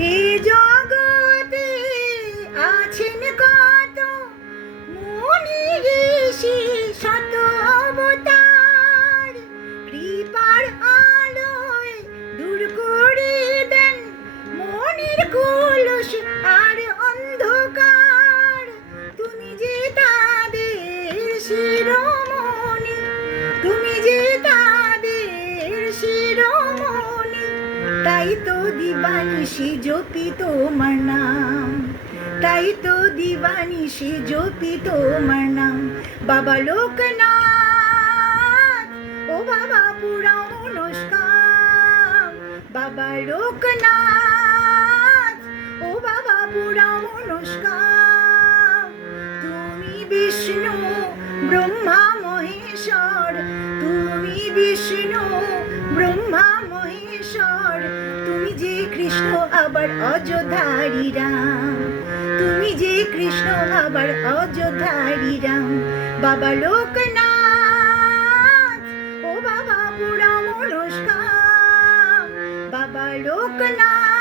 এ জগতে আছেন কত মুনি ঋষি শত অবতার, কৃপার আলোয় দূর করিবেন মনের কলুষ আর অন্ধকার। তুমি যে তাদের শিরোমণি, তুমি যে তাদের শিরোমণি, তাই তো দিবানিশি জপি তোমার নাম, তাই তো দিবানিশি জপি তোমার নাম। বাবা লোকনাথ, ও বাবা পুরাও মনস্কাম, বাবা লোকনাথ, ও বাবা পুরাও মনস্কাম। তুমি বিষ্ণু ব্রহ্মা মহেশ্বর, তুমি বিষ্ণু ব্রহ্মা মহেশ্বর, তুমি যে কৃষ্ণ আবার অযোধ্যারি রাম, তুমি যে কৃষ্ণ আবার অযোধ্যারি রাম। বাবা লোকনাথ, ও বাবা পুরা মনস্কাম, বাবা লোকনাথ।